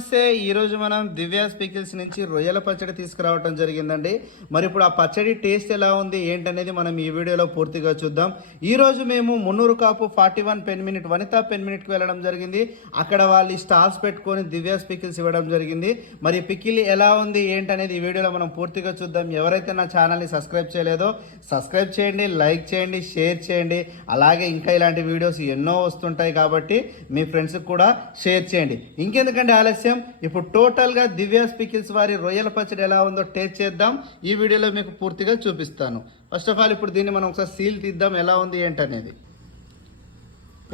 నమస్తే. ఈరోజు మనం దివ్య స్పీకిల్స్ నుంచి రొయ్యల పచ్చడి తీసుకురావడం జరిగిందండి. మరి ఇప్పుడు ఆ పచ్చడి టేస్ట్ ఎలా ఉంది ఏంటనేది మనం ఈ వీడియోలో పూర్తిగా చూద్దాం. ఈ రోజు మేము Munnuru Kapu forty one pen minute Vanitha pen మినిట్కి వెళ్ళడం జరిగింది. అక్కడ వాళ్ళు స్టాల్స్ పెట్టుకొని దివ్య స్పీకిల్స్ ఇవ్వడం జరిగింది. మరి పికిల్ ఎలా ఉంది ఏంటనేది ఈ వీడియోలో మనం పూర్తిగా చూద్దాం. ఎవరైతే నా ఛానల్ని సబ్స్క్రైబ్ చేయలేదో సబ్స్క్రైబ్ చేయండి లైక్ చేయండి షేర్ చేయండి. అలాగే ఇంకా ఇలాంటి వీడియోస్ ఎన్నో వస్తుంటాయి కాబట్టి మీ ఫ్రెండ్స్కి కూడా షేర్ చేయండి. ఇంకెందుకంటే ఆలస్యం? ఇప్పుడు టోటల్గా దివ్య స్పీకిల్స్ వారి రొయ్యల పచ్చడి ఎలా ఉందో టేస్ట్ చేద్దాం. ఈ వీడియోలో మీకు పూర్తిగా చూపిస్తాను. ఫస్ట్ ఆఫ్ ఆల్ ఇప్పుడు దీన్ని మనం ఒకసారి సీల్ తీద్దాం. ఎలా ఉంది ఏంటనేది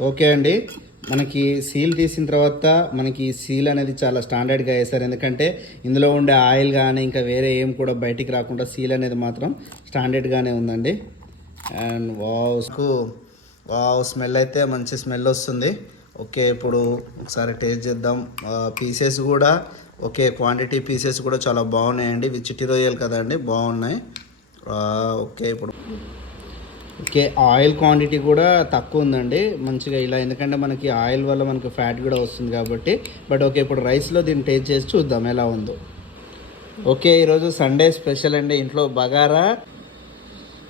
ఓకే అండి. మనకి సీల్ తీసిన తర్వాత మనకి సీల్ అనేది చాలా స్టాండర్డ్గా వేస్తారు ఎందుకంటే ఇందులో ఉండే ఆయిల్ కానీ ఇంకా వేరే ఏం కూడా బయటికి రాకుండా సీల్ అనేది మాత్రం స్టాండర్డ్గానే ఉందండి. అండ్ వావ్ వావ్ స్మెల్ అయితే మంచి స్మెల్ వస్తుంది. ఓకే ఇప్పుడు ఒకసారి టేస్ట్ చేద్దాం. పీసెస్ కూడా ఓకే క్వాంటిటీ పీసెస్ కూడా చాలా బాగున్నాయండి. ఇవి చిట్టి రొయ్యలు కదండి బాగున్నాయి. ఓకే ఇప్పుడు. ఓకే ఆయిల్ క్వాంటిటీ కూడా తక్కువ ఉందండి. మంచిగా ఇలా ఎందుకంటే మనకి ఆయిల్ వల్ల మనకి ఫ్యాట్ కూడా వస్తుంది కాబట్టి. బట్ ఓకే ఇప్పుడు రైస్లో దీన్ని టేస్ట్ చేసి చూద్దాం ఎలా ఉందో. ఓకే ఈరోజు సండే స్పెషల్ అండి. ఇంట్లో బగారా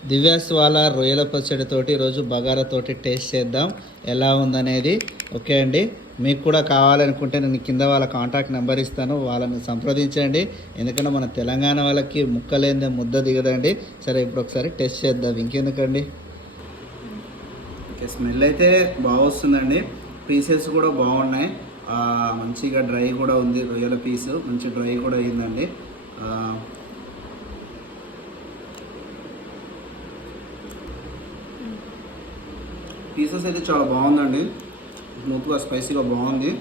దివ్యాస్ వాళ్ళ రొయ్యల పచ్చడితోటి ఈరోజు బగారాతోటి టేస్ట్ చేద్దాం. ఎలా ఉందనేది. ఓకే అండి. మీకు కూడా కావాలనుకుంటే నేను కింద వాళ్ళ కాంటాక్ట్ నెంబర్ ఇస్తాను. వాళ్ళని సంప్రదించండి. ఎందుకంటే మన తెలంగాణ వాళ్ళకి ముక్కలేందే ముద్ద దిగదండి. సరే ఇప్పుడు ఒకసారి టెస్ట్ చేద్దాం. ఇంకెందుకండి? స్మెల్ అయితే బాగా వస్తుందండి. పీసెస్ కూడా బాగున్నాయి. మంచిగా డ్రై కూడా ఉంది రొయ్యల పీసు. మంచి డ్రై కూడా అయిందండి. పీసెస్ అయితే చాలా బాగుందండి. స్మూత్గా స్పైసీగా బాగుంది.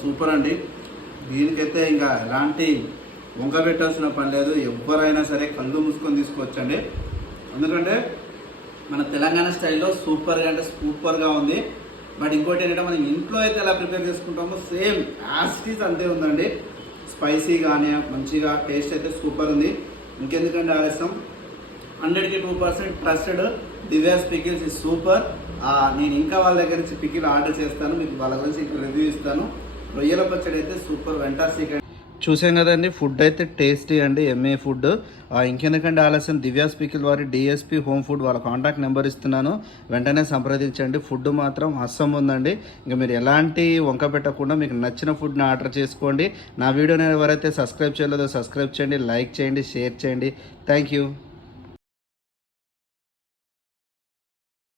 సూపర్ అండి. దీనికైతే ఇంకా ఎలాంటి వంక పెట్టాల్సిన పని లేదు. ఎవరైనా సరే కళ్ళు మూసుకొని తీసుకోవచ్చండి. ఎందుకంటే మన తెలంగాణ స్టైల్లో సూపర్గా అంటే సూపర్గా ఉంది. బట్ ఇంకోటి ఏంటంటే మనం ఇంట్లో అయితే ఎలా ప్రిపేర్ చేసుకుంటామో సేమ్ యాస్టీస్ అంతే ఉందండి. స్పైసీ కానీ మంచిగా టేస్ట్ అయితే సూపర్ ఉంది. ఇంకెందుకంటే ఆలస్యం. హండ్రెడ్కి two percent trusted Divya's pickles is super. నేను ఇంకా వాళ్ళ దగ్గర నుంచి పికిల్ ఆర్డర్ చేస్తాను. మీకు వాళ్ళ గురించి రివ్యూ ఇస్తాను. రొయ్యల పచ్చడి అయితే సూపర్. వెంటాస్టిక్ చూసాం కదండి ఫుడ్ అయితే టేస్టీ అండి ఎంఏ ఫుడ్ ఇంకెందుకంటే ఆలస్యం దివ్యా పికిల్ వారి డిఎస్పి హోమ్ ఫుడ్ వాళ్ళ కాంటాక్ట్ నెంబర్ ఇస్తున్నాను. వెంటనే సంప్రదించండి ఫుడ్ మాత్రం అస్సం ఉందండి. ఇంకా మీరు ఎలాంటి వంక పెట్టకుండా మీకు నచ్చిన ఫుడ్ని ఆర్డర్ చేసుకోండి. నా వీడియోని ఎవరైతే సబ్స్క్రైబ్ చేయలేదో సబ్స్క్రైబ్ చేయండి లైక్ చేయండి షేర్ చేయండి. Thank you